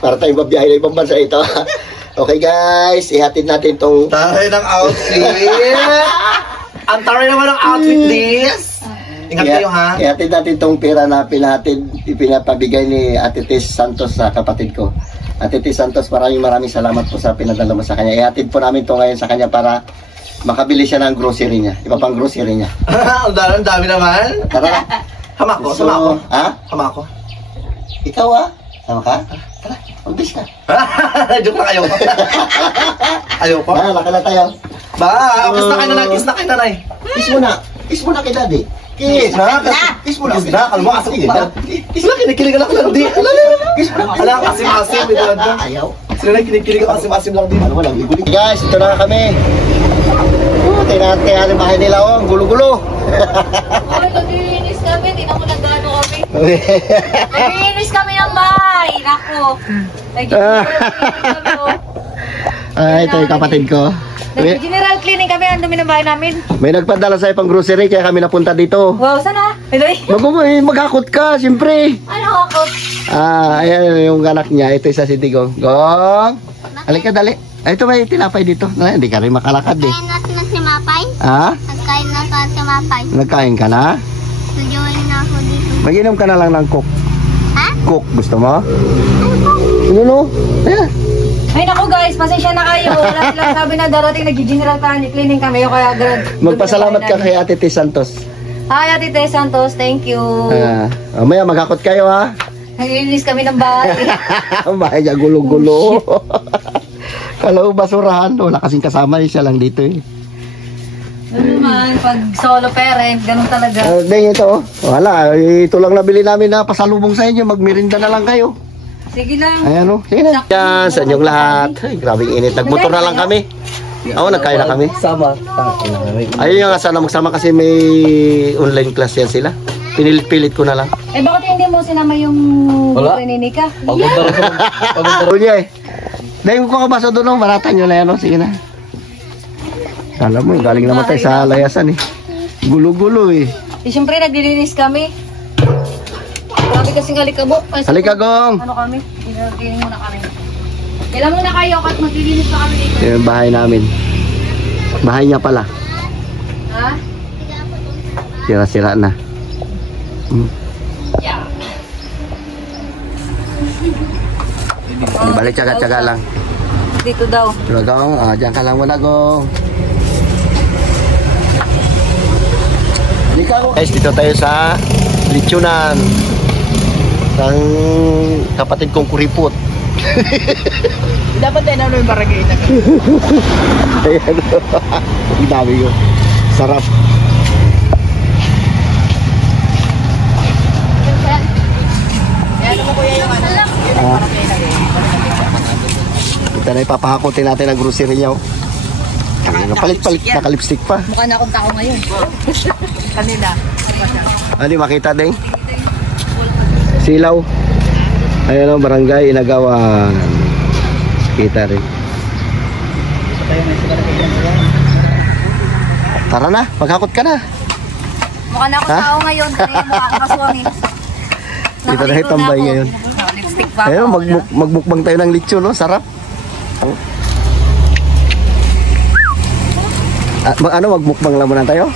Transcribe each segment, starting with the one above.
Para tayong babiyahe na ibang bansa ito. Okay guys, ihatid natin tong taray ng outfit. Ang taray naman ng outfit this. Ingat kayo ha. Ihatid natin tong pera na pinapabigay ni Ate Tess Santos sa kapatid ko. Ate Tess Santos, maraming salamat po sa pinadala mo sa kanya. Ihatid po namin to ngayon sa kanya para makabili siya ng grocery niya. Iba pang grocery niya. Ang dami naman. Tara. Hama ko, sama ko. Ha? Hama ko. Ikaw sama ka? Tara, magbis ka. Joke lang, ayoko. Ayoko. Laki na tayo. Kiss na kayo nanay. Kiss mo na kay daddy. Kiss mo na. Kalma, sige na. Kiss na, kinikilig lang lang di. Kiss mo na. Alam, asim-asim. Ayaw. Sila na kinikilig ang asim-asim lang din. Walang igulig. Guys, ito na kami. Tingnan natin ang bahay nila, gulo-gulo. Naglilinis kami, di na ko nagano kami. Naglilinis kami ng bahay. Naku. Ito yung kapatid ko. General cleaning kami, ang dumi ng bahay namin. May nagpadala sa'yo pang grocery, kaya kami napunta dito. Wow, sana? Maghakot ka, siyempre. Ano ako? Ayan yung anak niya. Ito isa si Digong. Gong! Halika, dali. Ito may tinapay dito. Hindi ka rin makalakad eh. Nagkain natin na si Mapay. Ha? Nagkain na ka si Mapay. Nagkain ka na? Nag-join na ako dito. Mag-inom ka na lang ng coke. Ha? Coke, gusto mo? Ano? Ayan. Ay naku guys, pasensya na kayo. Wala silang sabi na darating nag-general cleaning kami. Kaya magpasalamat ka kay Ate Tess Santos. Hi Ate Tess Santos, thank you. Mamaya maghakot kayo ha. Naglilinis kami ng bahay. Ang bahay niya gulo-gulo. Kala basurahan. Wala kasing kasama siya lang dito eh. Ano naman, pag solo parent, ganun talaga. Ito. Wala, ito lang nabili namin na pasalubong sa inyo. Magmerinda na lang kayo. Sige lang. Ayan o, sige na. Yan, sa inyong lahat. Ay, grabing init. Nagmotor na lang kami. Nagkain na kami. Sama. Ayun yung sana magsama kasi may online class yan sila. Pinilit-pilit ko na lang. Bakit hindi mo sinama yung Renika? Unya eh. Dahil ko kabaso doon, baratan nyo na yan o. Sige na. Alam mo, galing naman tayo sa layasan eh. Gulo-gulo eh. Siyempre, naglilinis kami. Grabe kasing alikabok. Alikagong! Ano kami? Ginagaling muna kami. Kailan muna kayo at maglilinis pa kami dito. Yung bahay namin. Bahay niya pala. Ha? Sira-sira na. Yeah. Di balik tsaga-tsaga lang. Dito daw. Gong, dyan ka lang muna, Gong. Guys, dito tayo sa Lechonan. Ang kapatid kong kuripot. Dapat tayo na yung barangay na. Ayan. Ang dami ko. Sarap. Ayan mo kuya yung ano. Ito na ipapahakotin natin ang grocery niya. Palit-palit, naka-lipstick pa. Mukha na akong tao ngayon. Kanina. Ano makita din? Silaw. Ayan o, barangay Inagawan. Kita rin. Tara na, maghakot ka na. Mukha na akong tao ngayon. Kanina mukha akong kaswangin. Dito na itambay ngayon. Lipstick pa Ayun, ako. magbukbang tayo ng lechon, no? Sarap. Magmukbang lang muna tayo?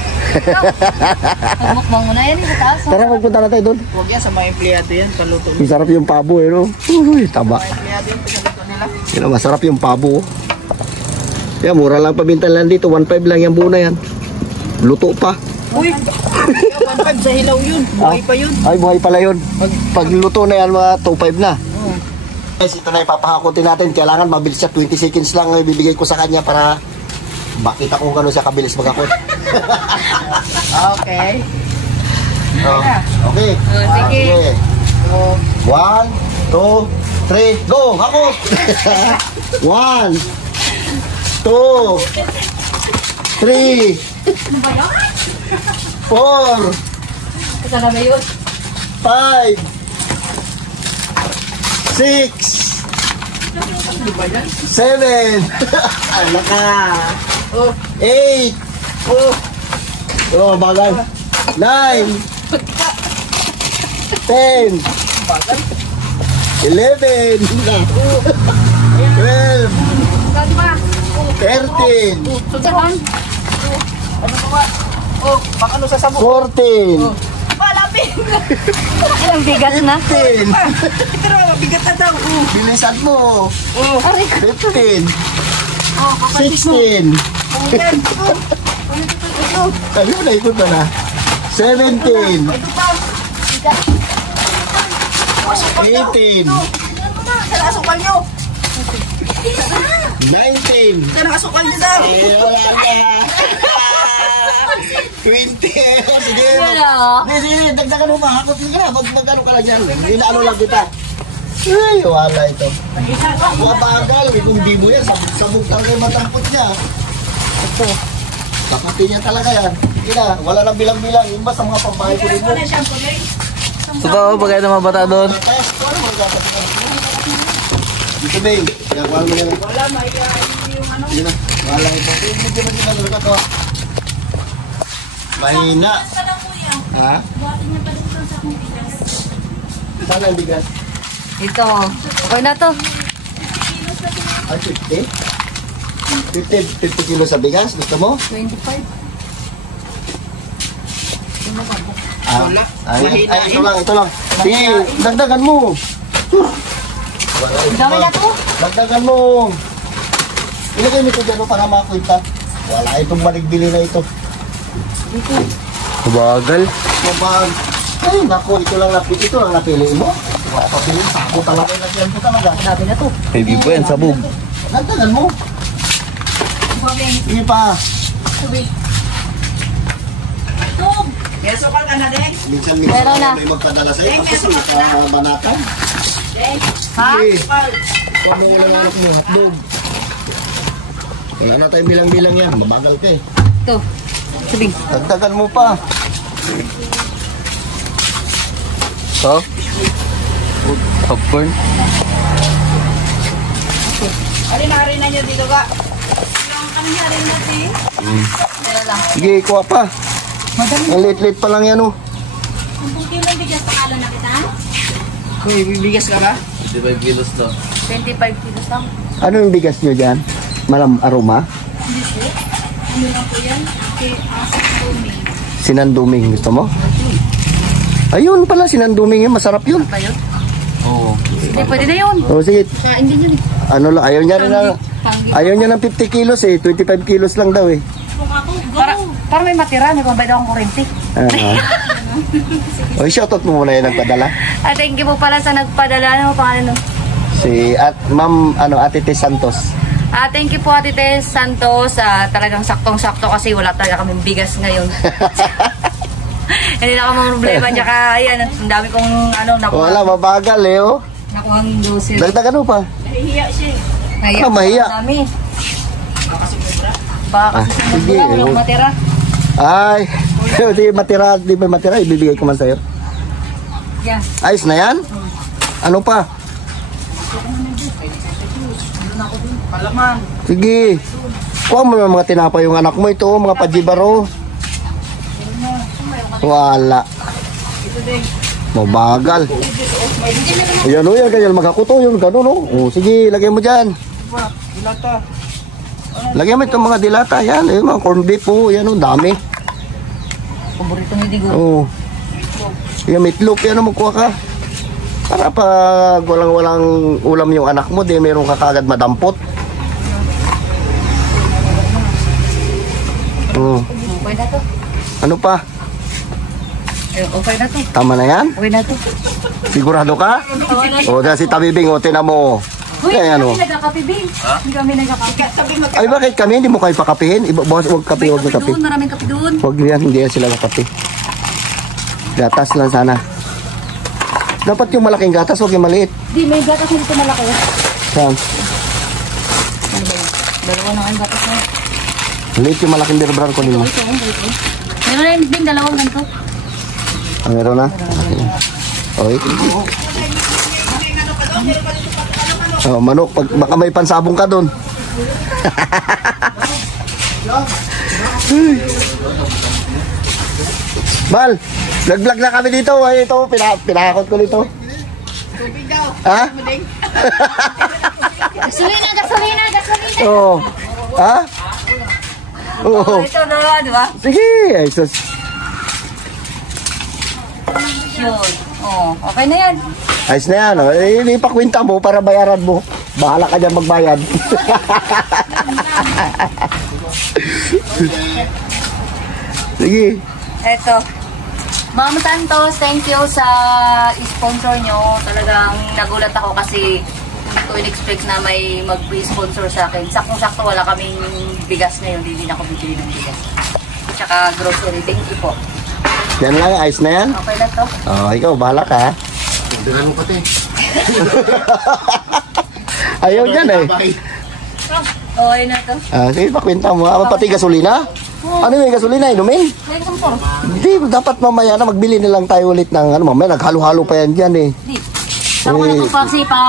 Magmukbang muna yan sa taas. Tara, magpunta na tayo doon. Huwag yan sa mga empleyado yan. Paluto nila. Masarap yung pabo, eh, no? Uy, taba. Empleyado yan, paluto nila. Yan, masarap yung pabo. Yan, mura lang pabintan lang dito. 1.5 lang yung buna yan. Luto pa. Uy! 1.5 sa hilaw yun. Buhay pa yun. Ay, buhay pala yun. Pag luto na yan, mga 2.5 na. Guys, ito na ipapahakutin natin. Kailangan mabilis siya. 20 seconds lang ibibigay ko sa kanya para makita kung gano'n siya kabilis maghakot. Okay. Okay. Sige. 1, 2, 3, go! Hakot! 1, 2, 3, 4, Kasama ba yun? 5, 6, 7, ano ka? 8, bagay. 9, 10, 11. 12. Saan pa? 13. Saan? Ano ba? Oh, baka ano sa sabog. 14. Malapit! Ang bigat na. 15. Ito na, mabigat na daw. Bilisan mo. Oh, 15. 16. Sabi mo na, ikot pa na. 17. 18. saan ang asukal nyo? 19. Saan ang asukal nyo daw? Wala na. 20. Sige. Wala. Sige, dagdagan mo ba? Hakot mo ka na. Magano ka lang dyan. Inaano lang kita. Ay, wala ito. Mabagal. Kung di mo yan, sabog talaga yung matampot niya. Ito. Kapati niya talaga yan. Sige na, wala nang bilang-bilang. Yung ba sa mga pambahay ko rin mo? Totoo, bagay naman bata doon. Dito, Bing. Wala mo yan. Wala, yung ano. Sige na. Wala ito. Hindi mo din ito. Mahina. Ha? Saan ang bigas? Ito. Okay na to. Ay, 50? 50 kilo sa bigas? Gusto mo? 25. Ay, ito lang. Sige, dagdagan mo. Dami na to. Dagdagan mo. Ilagay nito dyan para makwenta. Wala itong maligbili na ito. Bagal. Mabag. Ay, naku, ito lang napili mo. Wala pa pili, sako talaga yung lagyan ko talaga. Dami na to. Heavy po yan, sabog. Dagdagan mo. Sige pa. Esokal ka na, Deng. Minsan Meron na. may magpadala sa'yo. Kasi nakabanatan. Ha? Sige. Kung wala na mo, hotdog. Wala na tayong bilang-bilang yan. Mabagal ka eh. Ito. Sabing. Dagdagan mo pa. So? Popcorn. Alin na nyo dito ka? Yung kanina rin natin. Dala lang. Sige, kuha pa. Ang lit-lit pa lang yan oh. Kung kilo bigas, pakalo na kita? Uy, bibigas ka ba? 25 kilos to. 25 kilos lang. Ano yung bigas nyo dyan? Malam aroma? Hindi po. Ano lang po yan? Kay Asik Sinanduming. Gusto mo? Ayun pala, sinanduming yun. Masarap yun. ba yun? Oo. Hindi, pwede na yun. O sige, Kain din yun. ano lang. Ayaw niya rin na. Ayaw niya ng 50 kilos eh. 25 kilos lang daw eh. Para may matira, may pambayad akong kurente. O, shoutout mo muna yung nagpadala. Thank you po pala sa nagpadala. Ano po pangalan nun? Si Ma'am Ate Tess Santos. Thank you po Ate Tess Santos. Talagang saktong-sakto kasi wala talaga kaming bigas ngayon. Hindi na kamang problema. Tsaka ayan, ang dami kong nakuha. Wala, mabagal eh oh. Nakuha ng doser. Dagdagan mo pa. Nahiya siya. Ah, mahiya. Ang dami. Baka kasi sige, wala, walang matira. Ay, di ba matira, ibibigay ko man sa'yo. Yeah. Ayos na yan? Ano pa? Palaman. Sige. Kuha mo ng mga tinapay yung anak mo. Ito, mga pajibaro. Wala. Mabagal. Ayan o, yan. Ganyan makakuto yun. Ganun o. O, sige, lagay mo dyan. Dilata. Lagyan mo itong mga dilata. Yan, mga corn beef po. Yan o, dami. Paborito ni Digo. Oo. Yung meatloaf, yan o, magkuha ka. Para pag walang ulam yung anak mo, di meron ka kagad madampot. Oo. Okay na to. Ano pa? Okay na to. Tama na yan? Okay na to. Sigurado ka? Okay na to. O, si Tabibing, o, tinan mo. Uy, Kaya ano? hindi kami nagkakape, Bing. Hindi kami nagkakape. Ay, bakit kami? Hindi mo kayo pakapihin? Huwag kape, huwag May kape. kape doon, maraming kape doon. Huwag yan, hindi yan sila kakape. Gatas lang sana. Dapat yung malaking gatas, huwag yung maliit. Di, may gatas na dito malaki. Saan? Ano ba yun? Dalawa na ang gatas na. Maliit yung malaking berbran ko nimo. Ito, ito. Meron na yun, Bing, dalawang ganito. Ah, meron na? Okay. Oh, manok, baka may pansabong ka doon. Bal, vlog na kami dito. Ay, ito, pinakakot ko dito. Ha? Gasolina, gasolina, gasolina. Oo. Ha? Oo. Oh, ito na, di ba? Sige, ay sus. Yun. Oh, okay na yan. Ayos na yan. Oh. Eh, ipakwenta mo para bayaran mo. Bahala ka dyan magbayad. Sige. Eto. Ma'am Santos, thank you sa sponsor nyo. Talagang nagulat ako kasi hindi ko in-expect na may mag-sponsor sa akin. Saktong-sakto wala kaming bigas ngayon. Hindi na ako bibili ng bigas. Tsaka grocery. Thank you po. Yan lang, ayos na yan. Okay na to. Oh, ikaw, bahala ka. Duran mo pati. Ayaw dyan eh. Okay na to. Sige, pakwenta mo. Pati gasolina? Ano yung gasolina? Inumin? May sampor. Hindi, dapat mamaya na magbili na lang tayo ulit ng mamaya naghalo-halo pa yan dyan eh. Hindi. Ako na itong kasi pa...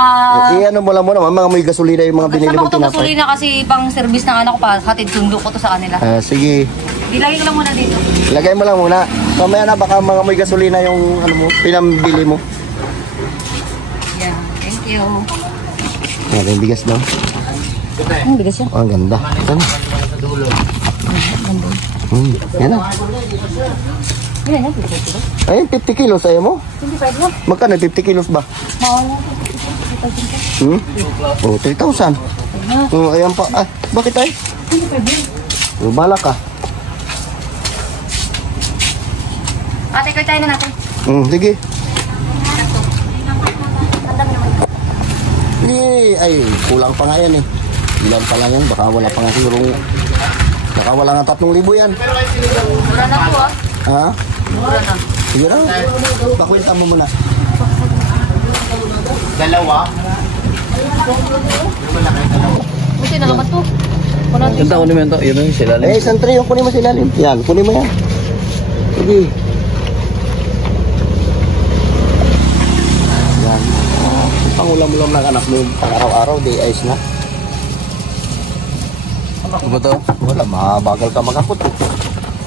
Ano mo lang muna, mga may gasolina yung mga binili Kasama mo ko itong tinapay. gasolina kasi pang service ng anak ko pa. Hatid sundo ko to sa kanila. Sige, Ilagay ko lang muna dito. lagay mo lang muna. Mamaya na baka mga may gasolina yung ano mo, pinambili mo. Yeah, thank you. Yan, yung bigas daw. Ang bigas yan. Oh, ang ganda. Ano? Yan na. Yan yan, bigas ito. Ayun, 50 kilos ayaw mo? 25 lang. Magkano 50 kilos ba? Mawala. Oh, 3,000. Ayan pa. Ah, bakit ay? 25 yan. Bala ka. Ate, kaya tayo na natin. Sige. Ay, kulang pa nga yan eh. Ilan pa lang yan, baka wala pa nga sigurong... Baka wala nga 3,000 yan. Mura na po ah. Ha? Mura na. Sige na. Pakwenta mo muna. Dalawa. Buti na naman to. Ganda ko naman ito. Yun yung sila. Isang tray yung kunin mo sila. Yan, kunin mo yan. Sige. Yan. Pangulam-ulam ng anak mo. Pang araw-araw, di ayos na. Ano ba ito? Wala, mabagal ka magkapot.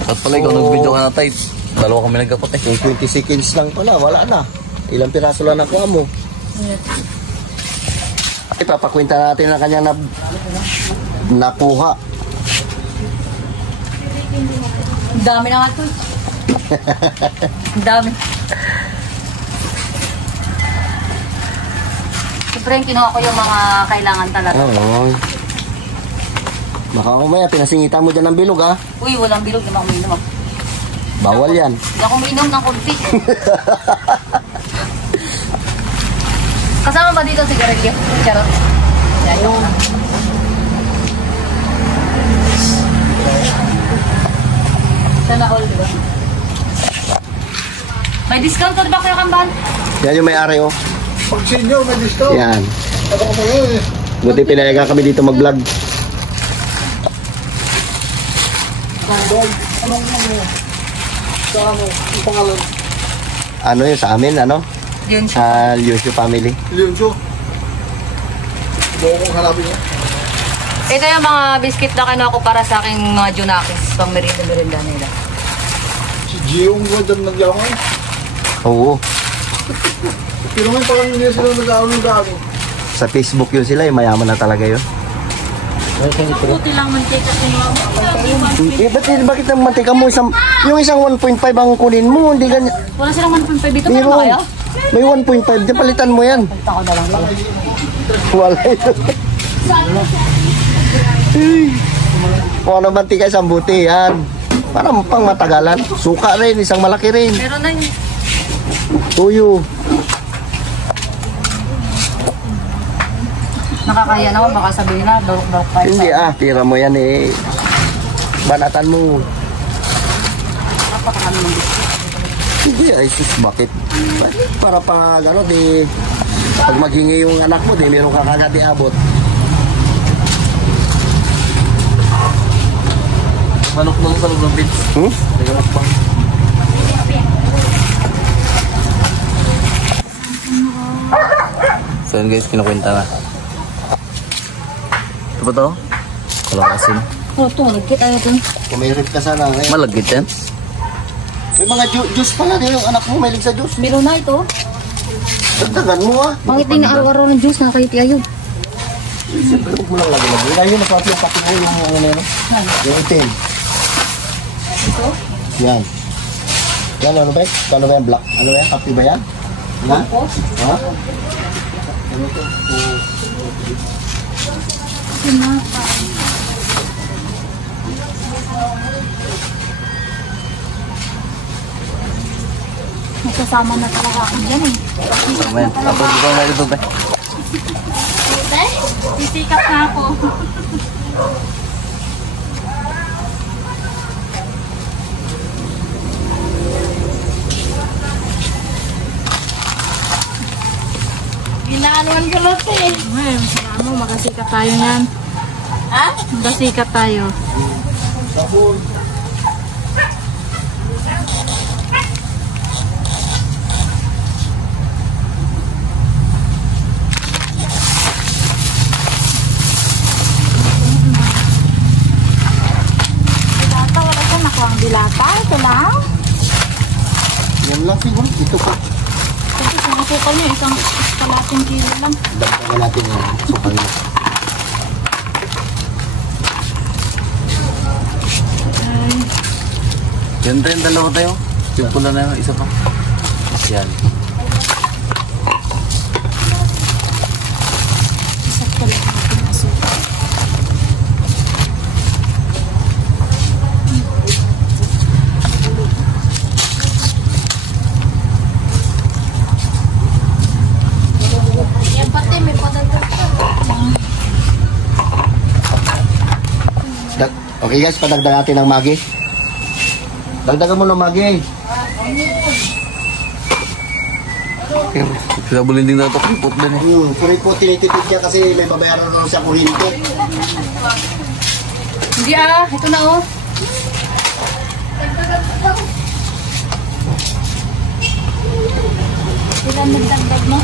At pala ikaw nag-video ka na tight. Dalawa kami nagkapot eh. Yung 20 seconds lang pala, wala na. Ilang piraso lang nakuha mo. Ipapakwenta natin na kanya na nakuha. Ang dami na nga to. Ang dami. Siyempre, kinuha ko yung mga kailangan talaga. Oo. Baka kumaya, pinasingitan mo dyan ng bilog ha. Uy, walang bilog. Hindi ako uminom. Bawal yan. Hindi ako uminom ng konti. Kasama ba dito si sigarilyo? Charot. Yan yung... Sana all, diba? May discount to, diba Kuya Kamban? Yan yung may-ari oh. Pag senior, may discount. Yan. Ako ko yun eh. Buti pinayagan kami dito mag-vlog. Ang pangalan? Ano yun sa amin, ano? Yun siya. Sa Yushu family. Liujo. Buo kong hanapin niya. Ito yung mga biscuit na kinuha ko para sa aking mga junakis. Pang merinda nila. Si Gio, ang ganda ng yaman. Oo. Pero ngayon parang hindi sila nag-aaw-gaano. Sa Facebook yun sila, yung mayaman na talaga yun. Puti lang mantika kinuha mo. Bakit ang mantika mo yung isang 1.5 ang kunin mo, hindi ganyan. Wala silang 1.5 dito. Meron ba kayo? May 1.5, di palitan mo yan. Punta ko na lang. Wala yun. Kung ano mantika, isang buti yan. Parang pang matagalan. Suka rin, isang malaki rin. Meron na yun. Tuyo. Nakakaya naman, baka sabihin na, dorok-dorok pa. Hindi tira mo yan eh. Banatan mo. Napakarami ng biscuit. Hindi ay sus, bakit? Para pag ano, di pag maghingi yung anak mo, di meron ka kagad iabot. Manok nung sa loob ng bits. Nagamot bang? So yun guys, kinukwenta na. Ito ba to? Kalakasin. Oh, ito, malagkit tayo dun. Kung may rip ka sana ngayon. Malagkit yan. May mga juice pala din yung anak mo, may sa juice. Meron na ito. Dagdagan mo ah. Pangiti na araw-araw ng juice, nakakiti ayun. Siyempre, huwag mo lang lagi-lagi. Ayun, napapit yung pati mo yung ano yun. Yung itim. Ito? Yan. Yan, ano ba yan? Ano ba yan? Black? Ano ba yan? Kapi ba yan? Ha? Ha? Ano ito? Magkasama na talaga ako dyan eh. Sama yan. Tapos ito na ito, be. Sisikap na ako. Ginaanuan ko lot eh. Ano, magkasikat tayo yan. Ha? Magkasikat tayo. Sabon. Dilata, wala ka nakuha ang dilata. Ito lang. Yan lang siguro. Ito pa. Kasi isang asukal niya, isang kalating kilo lang. Dagdagan natin yung sukal niya. Yan tayo, dalawa tayo. Yung pula na yun, isa pa. Yan. Isang kalating asukal. Yan pati, may padagdag pa. Okay guys, padagdag natin ng magi. Dagdagan mo ng magi. Sinabulin din na ito, kripot din eh. Free po tinitipid niya kasi may babayaran na siya kuryente. Hindi ah, ito na oh. Ilan nagdagdag mo?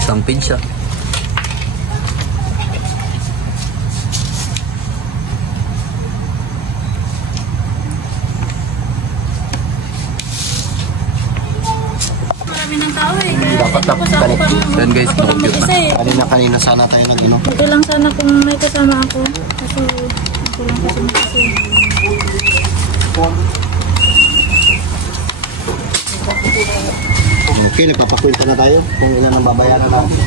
Isang pin siya. Marami ng tao eh. Kaya Dapat dito ko sa ako parang Yan guys, ako lang compute na. mag-isa eh. Kanina sana tayo nag ano. Okay lang sana kung may kasama ako. Kasi ako lang kasi mag-isa. Okay, nagpapakwenta na tayo kung ilan ang babayaran natin.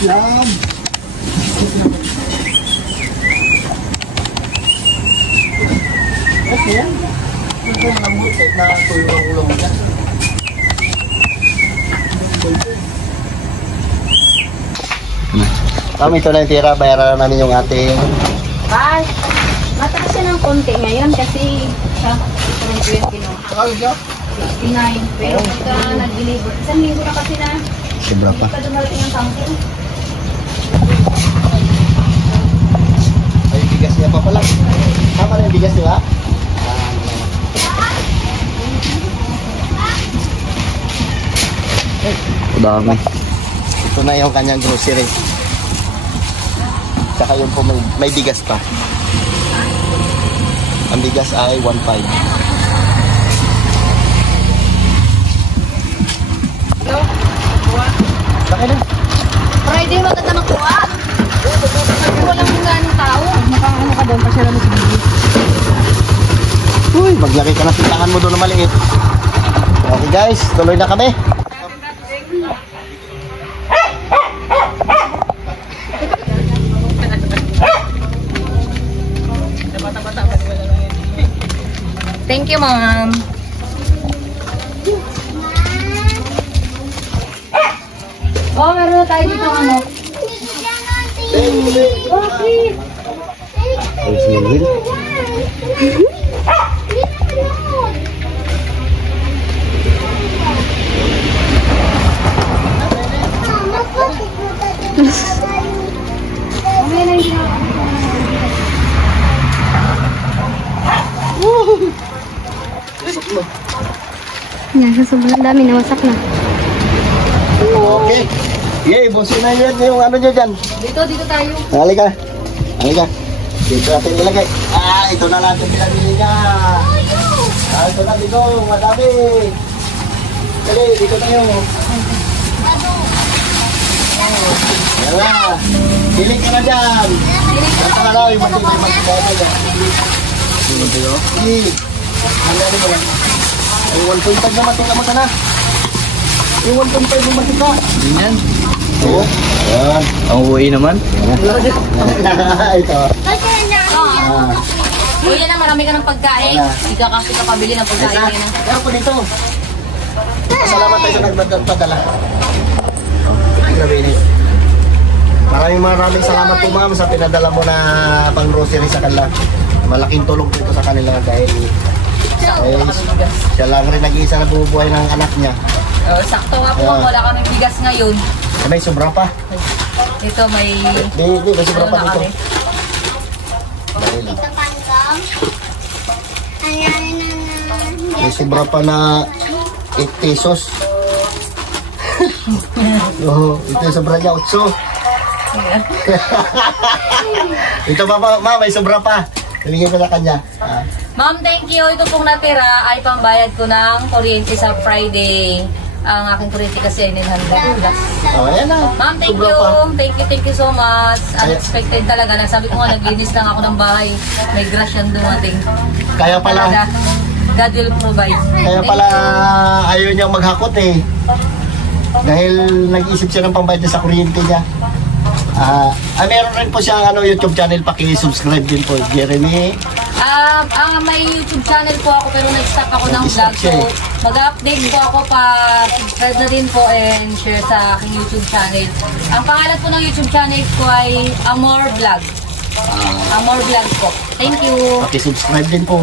Yan. Okay yan. Ito yung lamot na tulong-ulong niya. Ma'am, ito na yung tira. Bayaran namin yung ating... Bye! Mataas siya ng konti ngayon kasi siya, ito yung kinuha. 59. Pero pagka nag-deliver, 1,000 na kasi na. Sobra pa. Hindi pa dumarating ang tangke. Ay, bigas niya pa pala. Tama na yung bigas, di ba? Dami. Ito na yung kanyang grocery. Tsaka yung po may bigas pa. Ang bigas ay 1.5. Bakit na? Friday, maganda magkuha. Walang ganong tao. Nakakano ka doon pa siya naman sa bibig. Uy, maglagay ka ng tindahan mo doon na maliit. Okay guys, tuloy na kami. Thank you, ma'am. Oh, meron na tayo dito ano. Bakit? Yan, sa sobrang dami, nawasak na. Okay. Yay, busin na yun yung ano nyo dyan. Dito tayo. Halika. Halika. Dito natin ilagay. Ito na natin pinamili niya. Ito na dito, madami. Dali, dito na yun. Yan na. Pili ka na dyan. Ito na lang, yung matigay na dyan. Sino ba yun? Ang dali mo lang. Yung 1.5 na matika mo sana. Yung 1.5 na matika. Yan. Oo. Yan. Ang uwi naman. Ito. O yan na, marami ka ng pagkain. Hindi ka kasi kapabili ng pagkain Isa. yan. Pero po dito. Salamat tayo sa nagpadala. Grabe ini. Maraming salamat po ma'am sa pinadala mo na pang grocery sa kanila. Malaking tulong po ito sa kanila dahil siya lang rin nag-iisa na bumubuhay ng anak niya. Sakto nga po, wala kaming bigas ngayon. May sobra pa. Ito may... Di, may sobra pa na dito. kami. May sobra pa na 8 pesos. Oo, ito yung sobra niya, 8. Ito pa ma, may sobra pa. Nabigyan ko sa kanya. Ma'am, thank you. Ito pong natira ay pambayad ko ng kuryente sa Friday. Ang aking kuryente kasi ay 900 plus. Ayan na. Ma'am, thank Sobra you. pa. Thank you so much. Unexpected talaga. Sabi ko nga, naglinis lang ako ng bahay. May grasya dumating. Kaya pala, Talaga. God will provide. kaya pala ayaw niyang maghakot eh. Dahil nag-isip siya ng pambayad sa kuryente niya. Meron rin po siyang YouTube channel, paki-subscribe din po, Jeremy. May YouTube channel po ako pero nag-stop ako ng Nag-stop vlog. siya So, eh. mag-update po ako pa subscribe na din po and share sa aking YouTube channel. Ang pangalan po ng YouTube channel ko ay Amor Vlog. Amor Vlog po. Thank you. Paki-subscribe din po.